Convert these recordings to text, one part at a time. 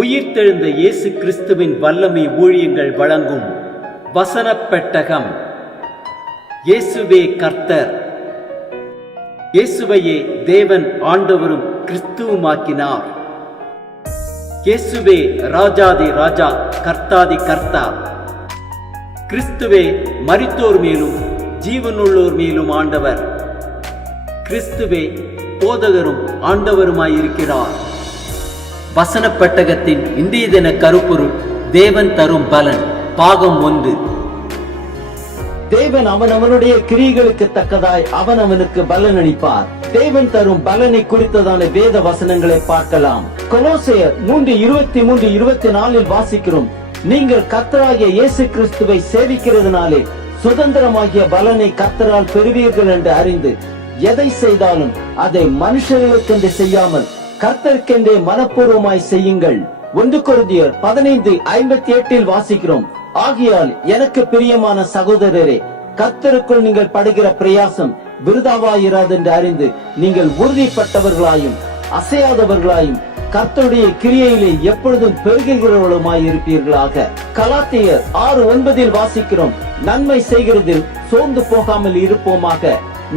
உயிர்த்தெழுந்த இயேசு கிறிஸ்துவின் வல்லமை ஊழியங்கள் வழங்கும் வசனப் பெட்டகம். இயேசுவே கர்த்தர். இயேசுவையே தேவன் ஆண்டவரும் கிறிஸ்துவுமாக்கினார். இயேசுவே ராஜாதி ராஜா, கர்த்தாதி கர்த்தா. கிறிஸ்துவே மரித்தோர் மேலும் ஜீவனுள்ளோர் மேலும் ஆண்டவர். கிறிஸ்துவே போதகரும் ஆண்டவருமாயிருக்கிறார். வசனப் பெட்டகத்தின் இந்திய தின கருப்பொருள் தேவன் தரும் பலன். பாகம் 1. தேவன் அவனவனுடைய கிரியைகளுக்கு தக்கதாய் அவனவனுக்கு பலன் அளிப்பார். தேவன் தரும் பலனை குறித்ததான வேத வசனங்களை பார்க்கலாம். கொலோசையர் 3:23-24 வாசிக்கிறோம். நீங்கள் கர்த்தராகிய இயேசு கிறிஸ்துவை சேவிக்கிறதுனாலே சுதந்திரமாகிய பலனை கர்த்தரால் பெறுவீர்கள் என்று அறிந்து எதை செய்தாலும் அதை மனுஷர்களுக்கென்று செய்யாமல் கர்த்தருக்கென்றே மனப்பூர்வமாய் செய்யுங்கள். 1 கொரிந்தியர் 15:58 வாசிக்கிறோம். ஆகையால் எனக்கு பிரியமான சகோதரரே, கர்த்தருக்குள் நீங்கள் படுகிற பிரயாசம் விருதாவாயிராது என்று அறிந்து நீங்கள் உறுதிப்பட்டவர்களாயும் அசையாதவர்களாயும் கர்த்தருடைய கிரியையிலே எப்பொழுதும் பெருகுகிறவர்களுமாய் இருப்பீர்களாக. கலாத்தியர் 6:9 வாசிக்கிறோம். நன்மை செய்கிறதில் சோர்ந்து போகாமல் இருப்போமாக.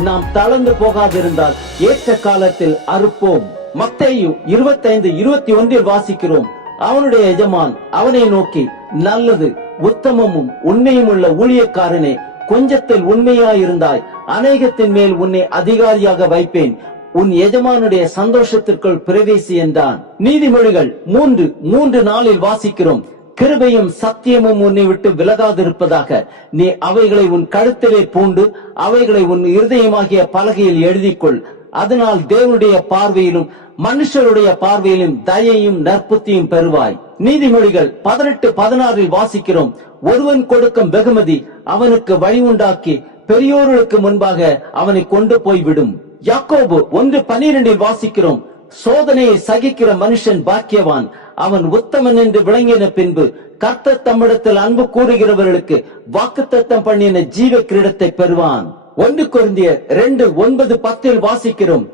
நாம் தளர்ந்து போகாதிருந்தால் ஏற்ற காலத்தில் அறுப்போம். மத்தேயு 25:21 வாசிக்கிறோம். அவனுடைய எஜமான் அவனை நோக்கி, நல்லது உத்தமமும் உண்மையும் உள்ள ஊழியக்காரனே, கொஞ்சத்தில் உண்மையாயிருந்தாய், அநேகத்தின் மேல் உன்னை அதிகாரியாக வைப்பேன், உன் எஜமானுடைய சந்தோஷத்திற்குள் பிரவேசி என்றான். நீதிமொழிகள் 3:4 வாசிக்கிறோம். கிருபையும் சத்தியமும் உன்னை விட்டு விலகாதிருப்பதாக. நீ அவைகளை உன் கழுத்திலே பூண்டு அவைகளை உன் இருதயமாகிய பலகையில் எழுதிக்கொள். அதனால் தேவனுடைய பார்வையிலும் மனுஷருடைய பார்வையிலும் தயையும் நற்புத்தியும் பெறுவாய். நீதிமொழிகள் 18:16 வாசிக்கிறோம். ஒருவன் கொடுக்கும் வெகுமதி அவனுக்கு வழி உண்டாக்கி பெரியோர்களுக்கு முன்பாக அவனை கொண்டு போய் விடும். யாக்கோபு 1:12 வாசிக்கிறோம். சோதனையை சகிக்கிற மனுஷன் பாக்கியவான், அவன் உத்தமன் என்று விளங்கின பின்பு கர்த்தர் தம்மிடத்தில் அன்பு கூறுகிறவர்களுக்கு வாக்குத்தத்தம் பண்ணின ஜீவ கிரீடத்தை பெறுவான். 1 கொரிந்தியர் 2:9-10 வாசிக்கிறோம்.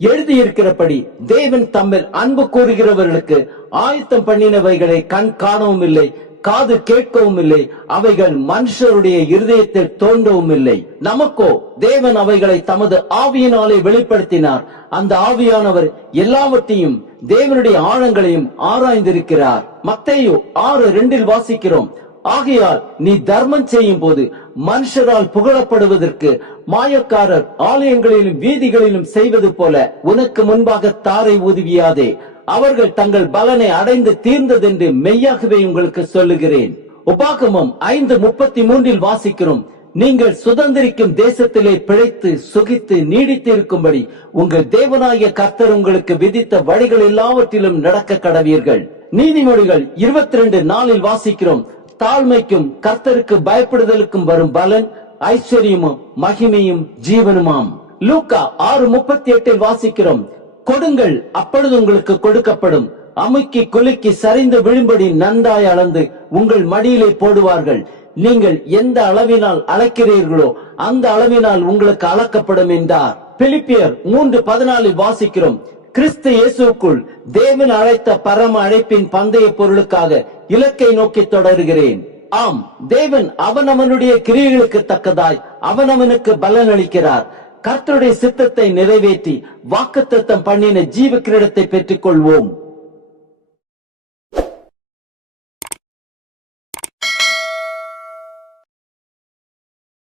எழுதியிருக்கிறபடி தேவன் தம்மில் அன்பு கூறுகிறவர்களுக்கு ஆயத்தம் பண்ணினவைகளை கண் காணவும் இல்லை, காது கேட்கவும் இல்லை, அவைகள் மனுஷருடைய இருதயத்தில் தோன்றவும் இல்லை. நமக்கோ தேவன் அவைகளை தமது ஆவியினாலே வெளிப்படுத்தினார். அந்த ஆவியானவர் எல்லாவற்றையும் தேவனுடைய ஆழங்களையும் ஆராய்ந்திருக்கிறார். மத்தேயு 6:2 வாசிக்கிறோம். ஆகையால் நீ தர்மம் செய்யும் போது மனுஷரால் புகழப்படுவதற்கு மாயக்காரர் ஆலயங்களிலும் வீதிகளிலும் செய்வது போல உனக்கு முன்பாக தாரை ஊதுவியாதே. அவர்கள் தங்கள் பலனை அடைந்து தீர்ந்ததென்று மெய்யாகவே உங்களுக்கு சொல்லுகிறேன். உபாகமம் 5:33 வாசிக்கிறோம். நீங்கள் சுதந்திரிக்கும் தேசத்திலே பிழைத்து சுகித்து நீடித்து இருக்கும்படி உங்கள் தேவனாகிய கர்த்தர் உங்களுக்கு விதித்த வழிகள் எல்லாவற்றிலும் நடக்க கடவீர்கள். நீதிமொழிகள் 22:4 வாசிக்கிறோம். தாழ்மைக்கும் கர்த்தருக்கு பயப்படுதலுக்கும் வரும் பலன் ஐஸ்வர்யமும் மகிமையும் ஜீவனுமாம். லூக்கா 6:38 வாசிக்கிறோம். கொடுங்கள், அப்பொழுது உங்களுக்கு கொடுக்கப்படும், அமுக்கி குலுக்கி சரிந்து விழும்படி நன்றாய் அளந்து உங்கள் மடியிலே போடுவார்கள். நீங்கள் எந்த அளவினால் அளக்கிறீர்களோ அந்த அளவினால் உங்களுக்கு அளக்கப்படும் என்றார். பிலிப்பியர் 3:14 வாசிக்கிறோம். கிறிஸ்து இயேசுக்குள் தேவன் அழைத்த பரம அழைப்பின் பந்தய பொருளுக்காக இலக்கை நோக்கி தொடர்கிறேன். ஆம், தேவன் அவனவனுடைய கிரியைகளுக்கு தக்கதாய் அவனவனுக்கு பலன் அளிக்கிறார். கர்த்தருடைய சித்தத்தை நிறைவேற்றி வாக்குத்தத்தம் பண்ணின ஜீவ கிரீடத்தை பெற்றுக் கொள்வோம்.